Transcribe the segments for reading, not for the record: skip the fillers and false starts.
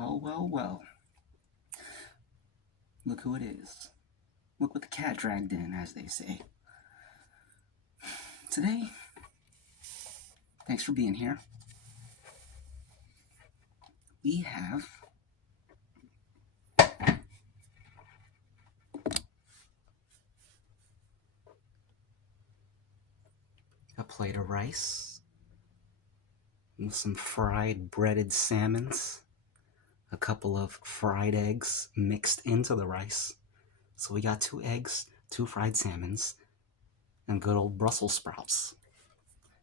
Well, well, well. Look who it is. Look what the cat dragged in, as they say. Today, thanks for being here. We have a plate of rice with some fried breaded salmons, a couple of fried eggs mixed into the rice. So we got 2 eggs, 2 fried salmons, and good old Brussels sprouts.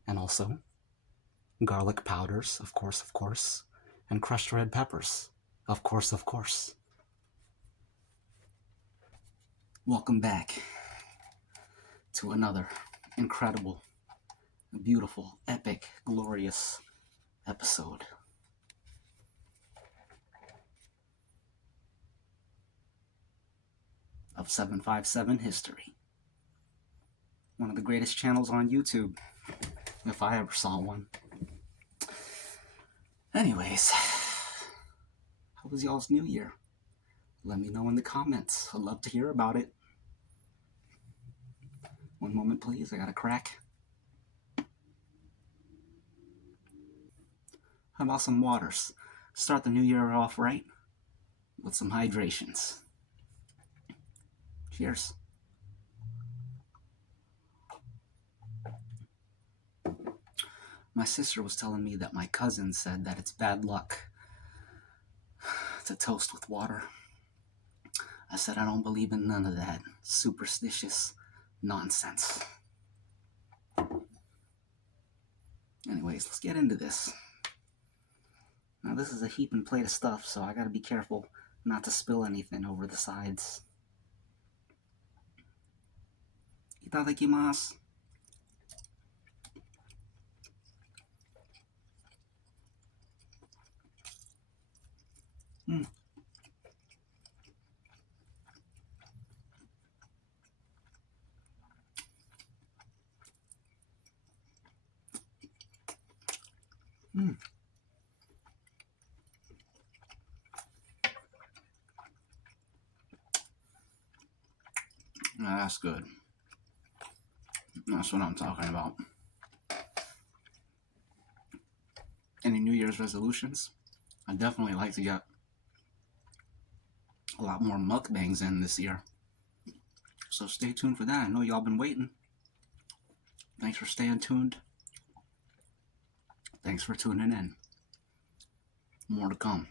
And also garlic powders, of course, and crushed red peppers, of course. Welcome back to another incredible, beautiful, epic, glorious episode of 757 History. One of the greatest channels on YouTube, if I ever saw one. Anyways, how was y'all's New Year? Let me know in the comments. I'd love to hear about it. One moment, please. I got a crack. How about some waters? Start the new year off right with some hydrations. Cheers. My sister was telling me that my cousin said that it's bad luck to toast with water. I said I don't believe in none of that superstitious nonsense. Anyways, let's get into this. Now this is a heaping plate of stuff, so I gotta be careful not to spill anything over the sides. Itadakimasu. That's good. That's what I'm talking about. Any New Year's resolutions? I'd definitely like to get a lot more mukbangs in this year. So stay tuned for that. I know y'all been waiting. Thanks for staying tuned. Thanks for tuning in. More to come.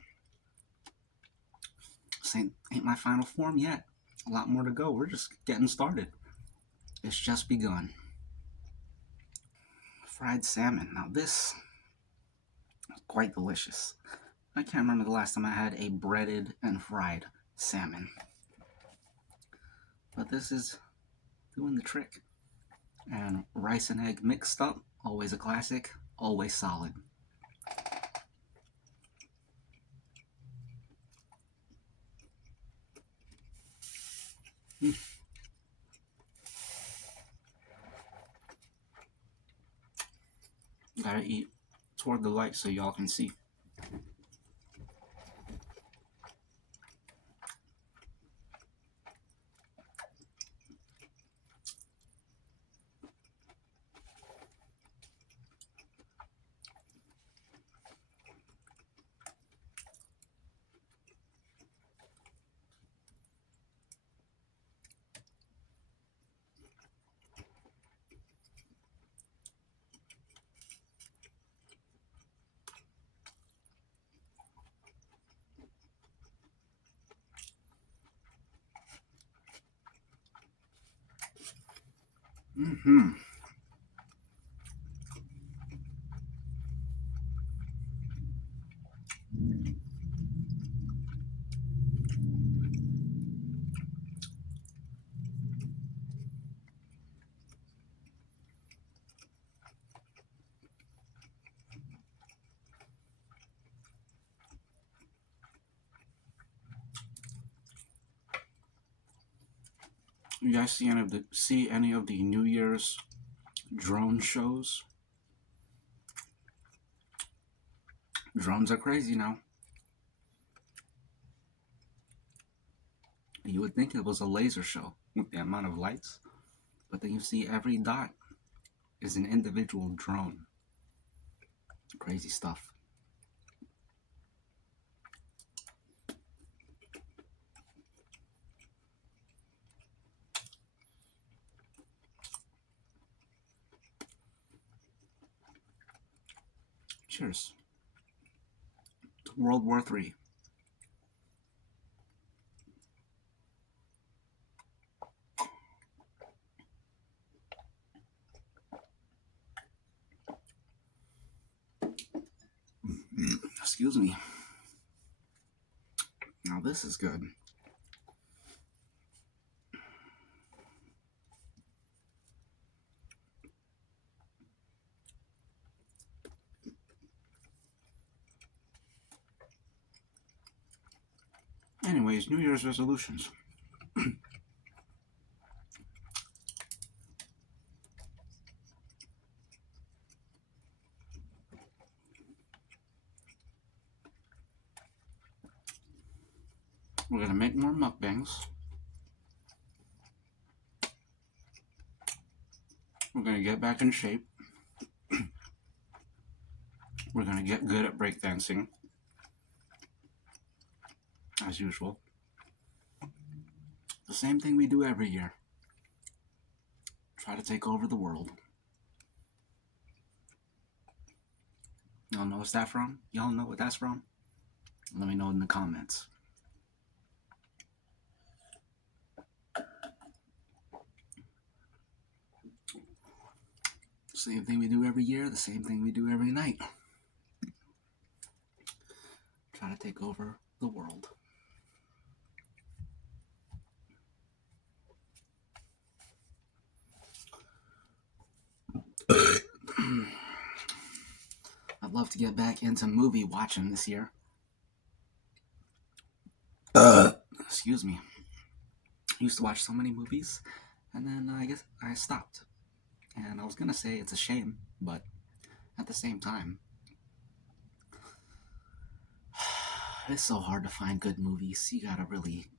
This ain't my final form yet. A lot more to go. We're just getting started. It's just begun. Fried salmon. Now this is quite delicious. I can't remember the last time I had a breaded and fried salmon. But this is doing the trick. And rice and egg mixed up. Always a classic. Always solid. Gotta eat toward the light so y'all can see. You guys see any of the New Year's drone shows? Drones are crazy now. think it was a laser show with the amount of lights, but then you see every dot is an individual drone. Crazy stuff. Cheers to World War III. Excuse me. Now this is good. Anyways, New Year's resolutions. We're gonna make more mukbangs. We're gonna get back in shape. We're gonna get good at breakdancing, as usual. The same thing we do every year. Try to take over the world. Y'all know what's that from? Y'all know what that's from? Let me know in the comments. Same thing we do every year, the same thing we do every night. Try to take over the world. I'd love to get back into movie watching this year. Excuse me. I used to watch so many movies, and then I guess I stopped. And I was gonna say it's a shame, but at the same time, it's so hard to find good movies. You gotta really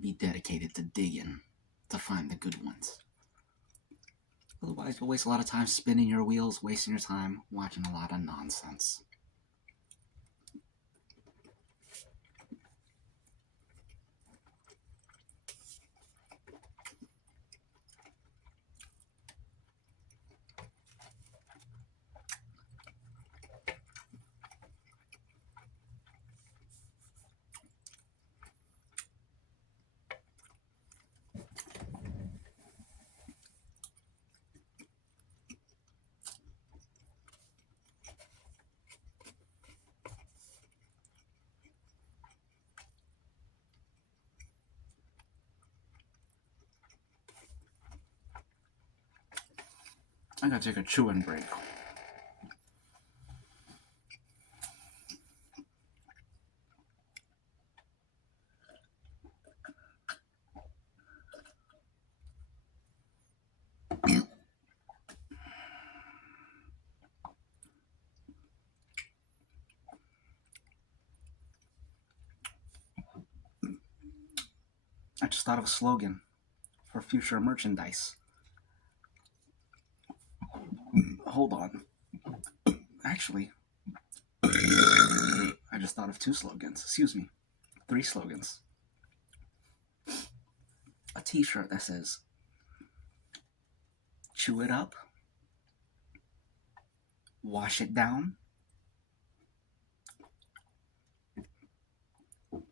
be dedicated to digging to find the good ones. Otherwise, you'll waste a lot of time spinning your wheels, wasting your time watching a lot of nonsense. I gotta take a chewing break. I just thought of a slogan for future merchandise. Hold on. Actually, I just thought of 2 slogans. Excuse me. 3 slogans. A t-shirt that says, chew it up, wash it down, and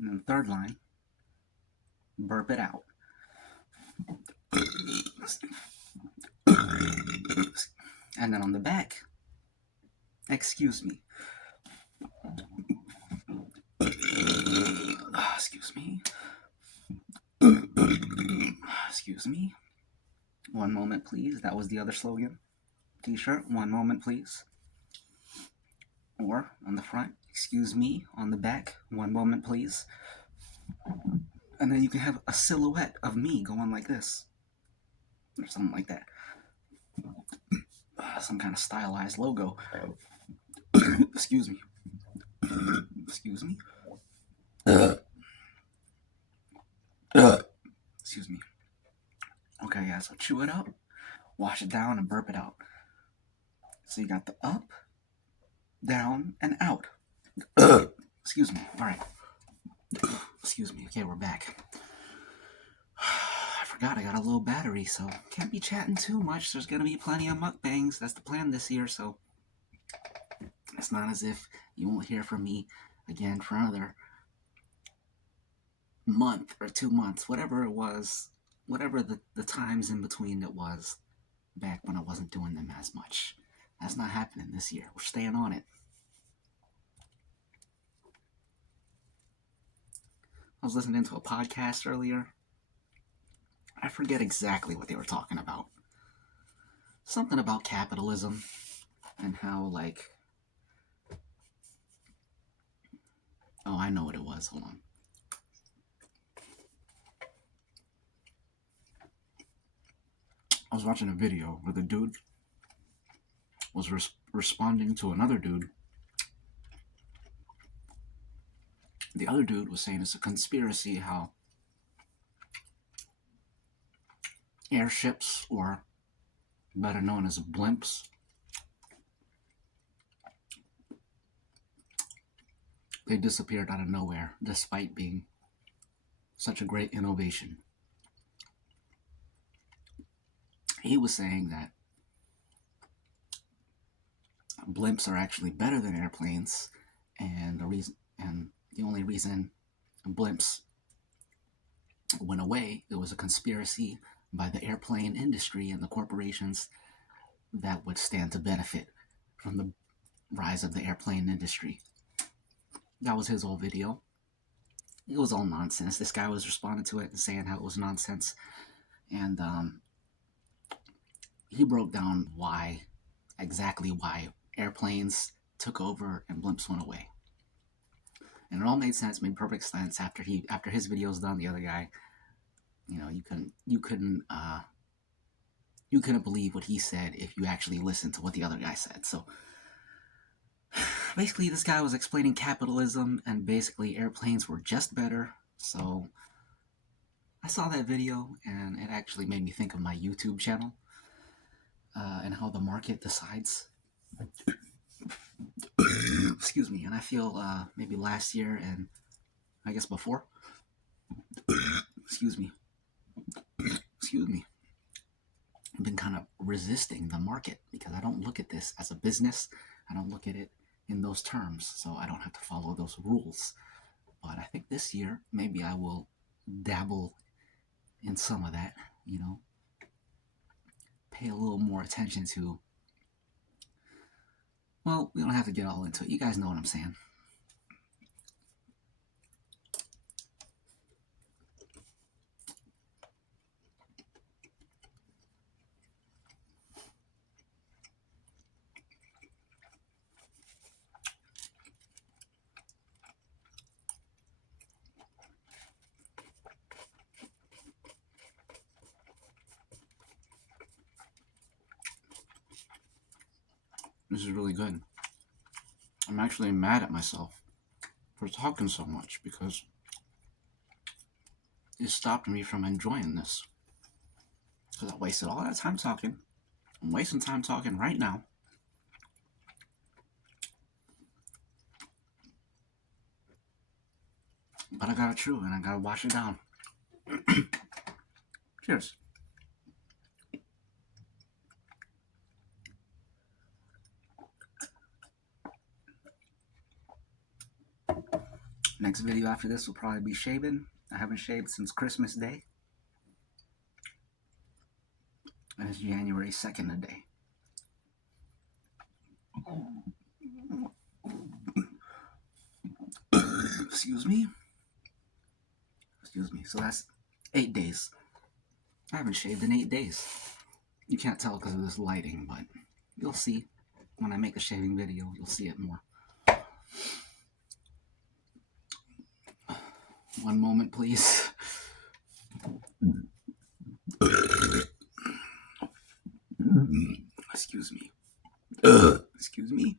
then the third line, burp it out. And then on the back, excuse me. Excuse me. Excuse me. One moment, please. That was the other slogan. T-shirt, one moment, please. Or on the front, excuse me. On the back, one moment, please. And then you can have a silhouette of me going like this. Or something like that. Some kind of stylized logo. Excuse me. Excuse me. Excuse me. Okay, yeah, so chew it up, wash it down, and burp it out. So you got the up, down, and out. Excuse me. All right. Excuse me. Okay, we're back. I forgot I got a low battery, so can't be chatting too much. There's going to be plenty of mukbangs. That's the plan this year, so it's not as if you won't hear from me again for another month or 2 months, whatever it was, whatever the times in between it was back when I wasn't doing them as much. That's not happening this year. We're staying on it. I was listening to a podcast earlier. I forget exactly what they were talking about. Something about capitalism and how, like... Oh, I know what it was. Hold on. I was watching a video where the dude was responding to another dude. The other dude was saying it's a conspiracy how airships, or better known as blimps, they disappeared out of nowhere despite being such a great innovation. He was saying that blimps are actually better than airplanes, and the only reason blimps went away, it was a conspiracy by the airplane industry and the corporations that would stand to benefit from the rise of the airplane industry. That was his whole video. It was all nonsense. This guy was responding to it and saying how it was nonsense. And he broke down exactly why airplanes took over and blimps went away. And it all made sense, made perfect sense after his video was done. The other guy, you couldn't believe what he said if you actually listened to what the other guy said. So basically, this guy was explaining capitalism, and basically airplanes were just better. So I saw that video, and it actually made me think of my YouTube channel and how the market decides. Excuse me. And I feel maybe last year and I guess before. Excuse me. I've been kind of resisting the market because I don't look at this as a business. I don't look at it in those terms, so I don't have to follow those rules. But I think this year, maybe I will dabble in some of that, pay a little more attention to... Well, we don't have to get all into it. You guys know what I'm saying. This is really good. I'm actually mad at myself for talking so much because it stopped me from enjoying this. Because I wasted all that time talking. I'm wasting time talking right now. But I gotta chew and I gotta wash it down. Cheers. Next video after this will probably be shaving. I haven't shaved since Christmas Day. And it's January 2nd today. Excuse me. So that's 8 days. I haven't shaved in 8 days. You can't tell because of this lighting, but you'll see when I make a shaving video. You'll see it more. One moment, please. Excuse me. Excuse me.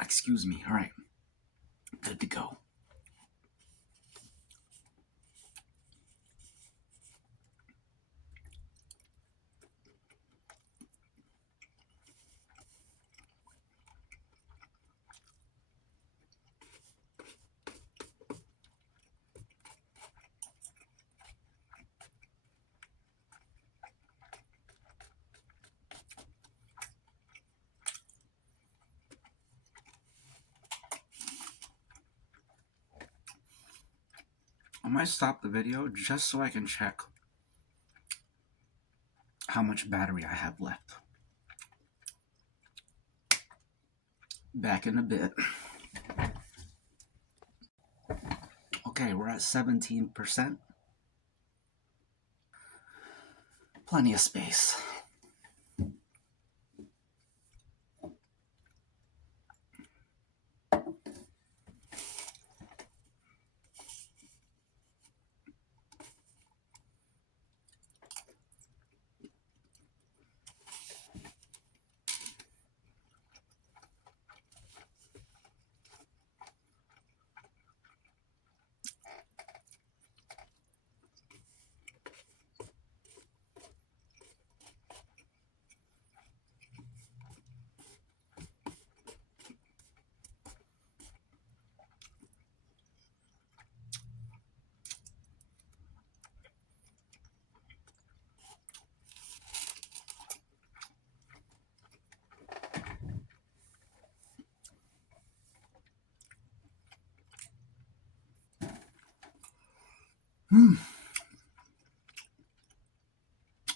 Excuse me. All right. Good to go. I might stop the video just so I can check how much battery I have left. Back in a bit. Okay, we're at 17%. Plenty of space.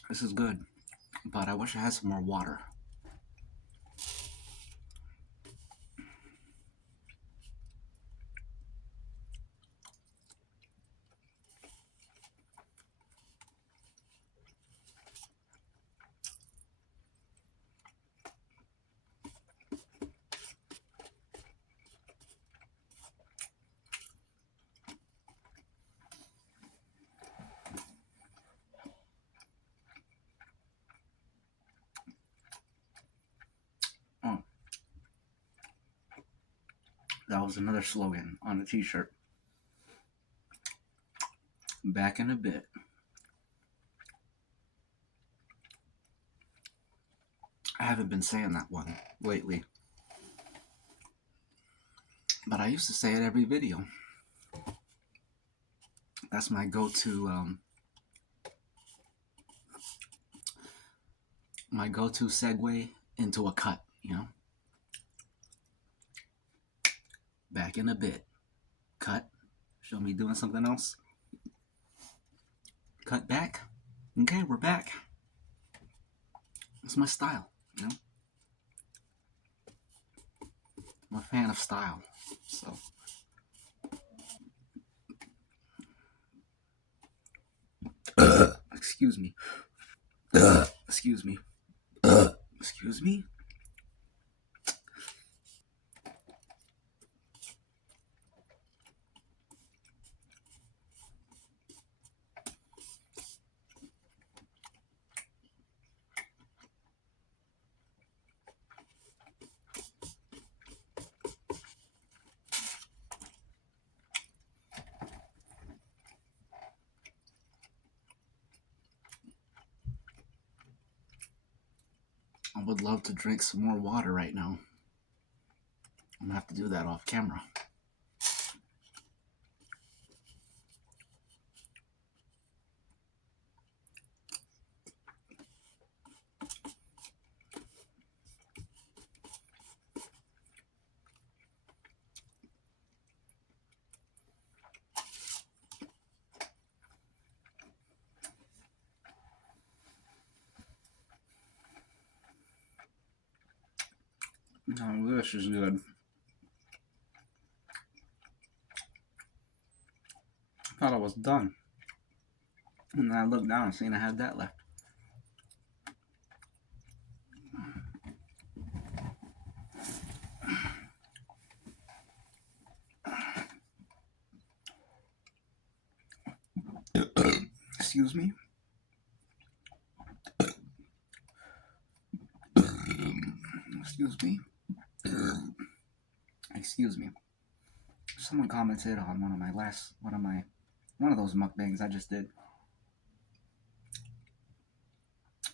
This is good, but I wish I had some more water. Oh, that was another slogan on a t-shirt. Back in a bit. I haven't been saying that one lately, but I used to say it every video. That's my go-to segue into a cut, you know? Back in a bit. Cut. Show me doing something else. Cut back. Okay, we're back. It's my style, you know? I'm a fan of style, so. Excuse me. Excuse me. Excuse me? I would love to drink some more water right now. I'm gonna have to do that off camera. Oh, this is good. I thought I was done. And then I looked down and seen I had that left. Excuse me? Excuse me? Excuse me. Someone commented on one of those mukbangs I just did.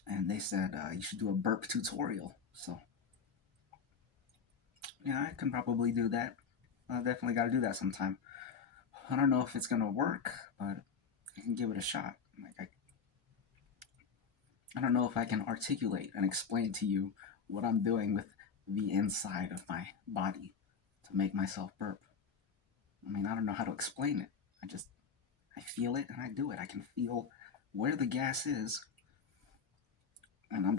And they said you should do a burp tutorial. So yeah, I can probably do that. I definitely got to do that sometime. I don't know if it's gonna work, but I can give it a shot. Like I don't know if I can articulate and explain to you what I'm doing with the inside of my body to make myself burp. I mean, I don't know how to explain it. I I feel it and I do it. I can feel where the gas is, and I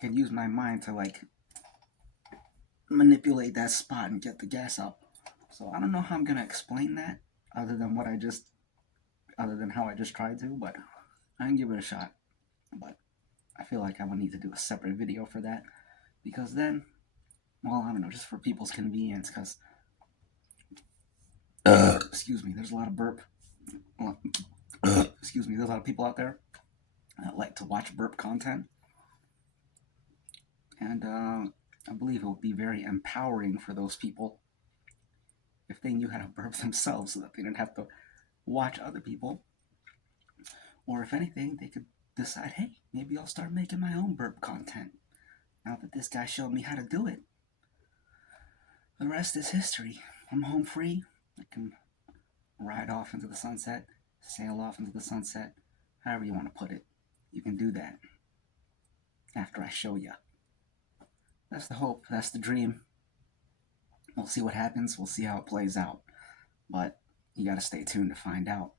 can use my mind to like manipulate that spot and get the gas out. So I don't know how I'm gonna explain that other than how I just tried to, but I can give it a shot. But I feel like I would need to do a separate video for that, because then, well, I don't know, just for people's convenience, because excuse me, there's a lot of burp. Excuse me, there's a lot of people out there that like to watch burp content, and I believe it would be very empowering for those people if they knew how to burp themselves, so that they didn't have to watch other people. Or if anything, they could decide, hey, maybe I'll start making my own burp content now that this guy showed me how to do it. The rest is history. I'm home free. I can ride off into the sunset, sail off into the sunset, however you want to put it. You can do that after I show you. That's the hope. That's the dream. We'll see what happens. We'll see how it plays out. But you got to stay tuned to find out.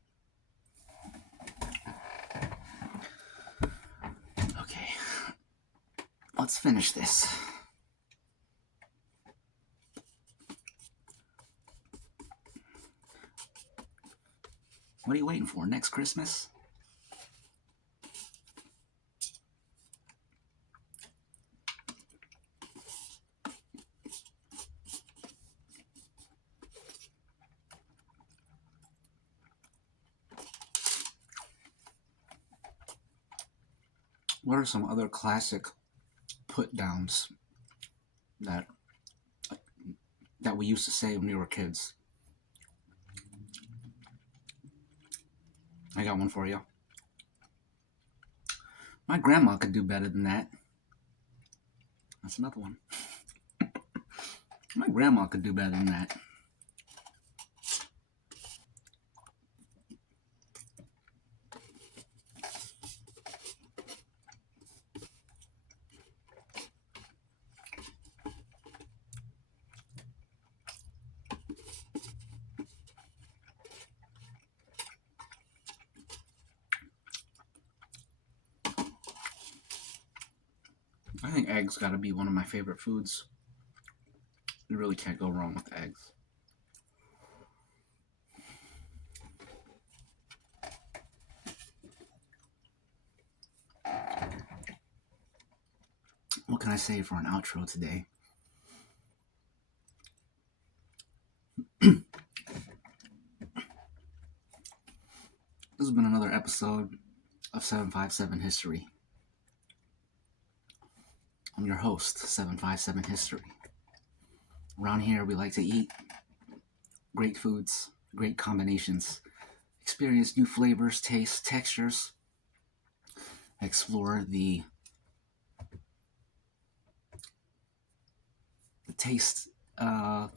Okay. Let's finish this. What are you waiting for? Next Christmas? What are some other classic put-downs that we used to say when we were kids? I got one for you. My grandma could do better than that. That's another one. My grandma could do better than that. I think eggs gotta be one of my favorite foods. You really can't go wrong with eggs. What can I say for an outro today? This has been another episode of 757 History. I'm your host, 757 History. Around here, we like to eat great foods, great combinations, experience new flavors, tastes, textures, explore the taste, the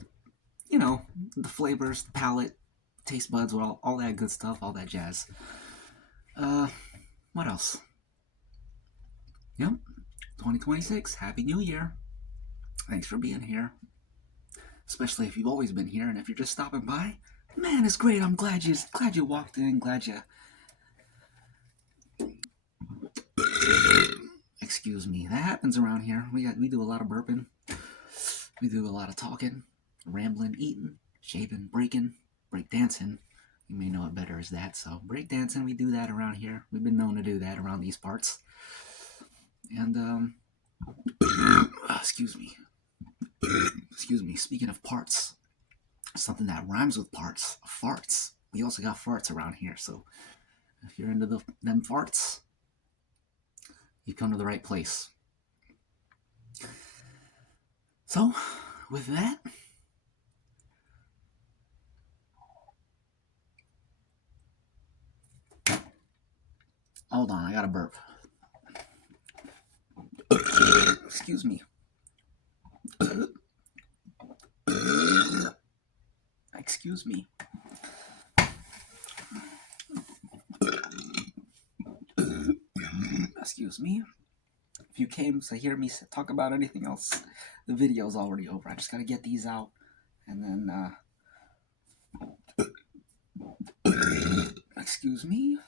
flavors, the palate, taste buds, all that good stuff, all that jazz. What else? Yep, 2026, Happy New Year. Thanks for being here. Especially if you've always been here, and if you're just stopping by, man, it's great. I'm glad you walked in, glad you... Excuse me, that happens around here. We do a lot of burping. We do a lot of talking, rambling, eating, shaving, break dancing. You may know it better as that. So break dancing, we do that around here. We've been known to do that around these parts. And excuse me. Speaking of parts, something that rhymes with parts, farts. We also got farts around here. So if you're into them farts, you come to the right place. So, with that, hold on, I gotta burp. Excuse me. Excuse me. Excuse me. If you came to hear me talk about anything else, the video's already over. I just gotta get these out, and then Excuse me.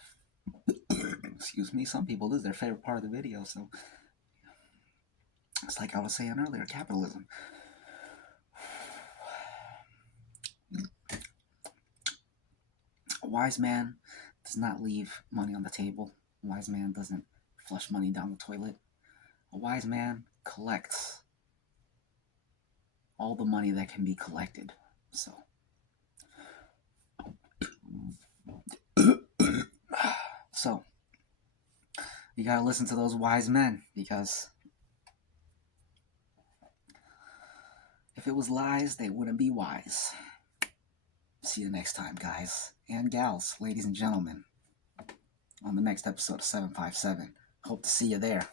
Excuse me. Some people, this is their favorite part of the video, so it's like I was saying earlier, capitalism. A wise man does not leave money on the table. A wise man doesn't flush money down the toilet. A wise man collects all the money that can be collected. So, you gotta listen to those wise men, because if it was lies, they wouldn't be wise. See you next time, guys and gals, ladies and gentlemen, on the next episode of 757. Hope to see you there.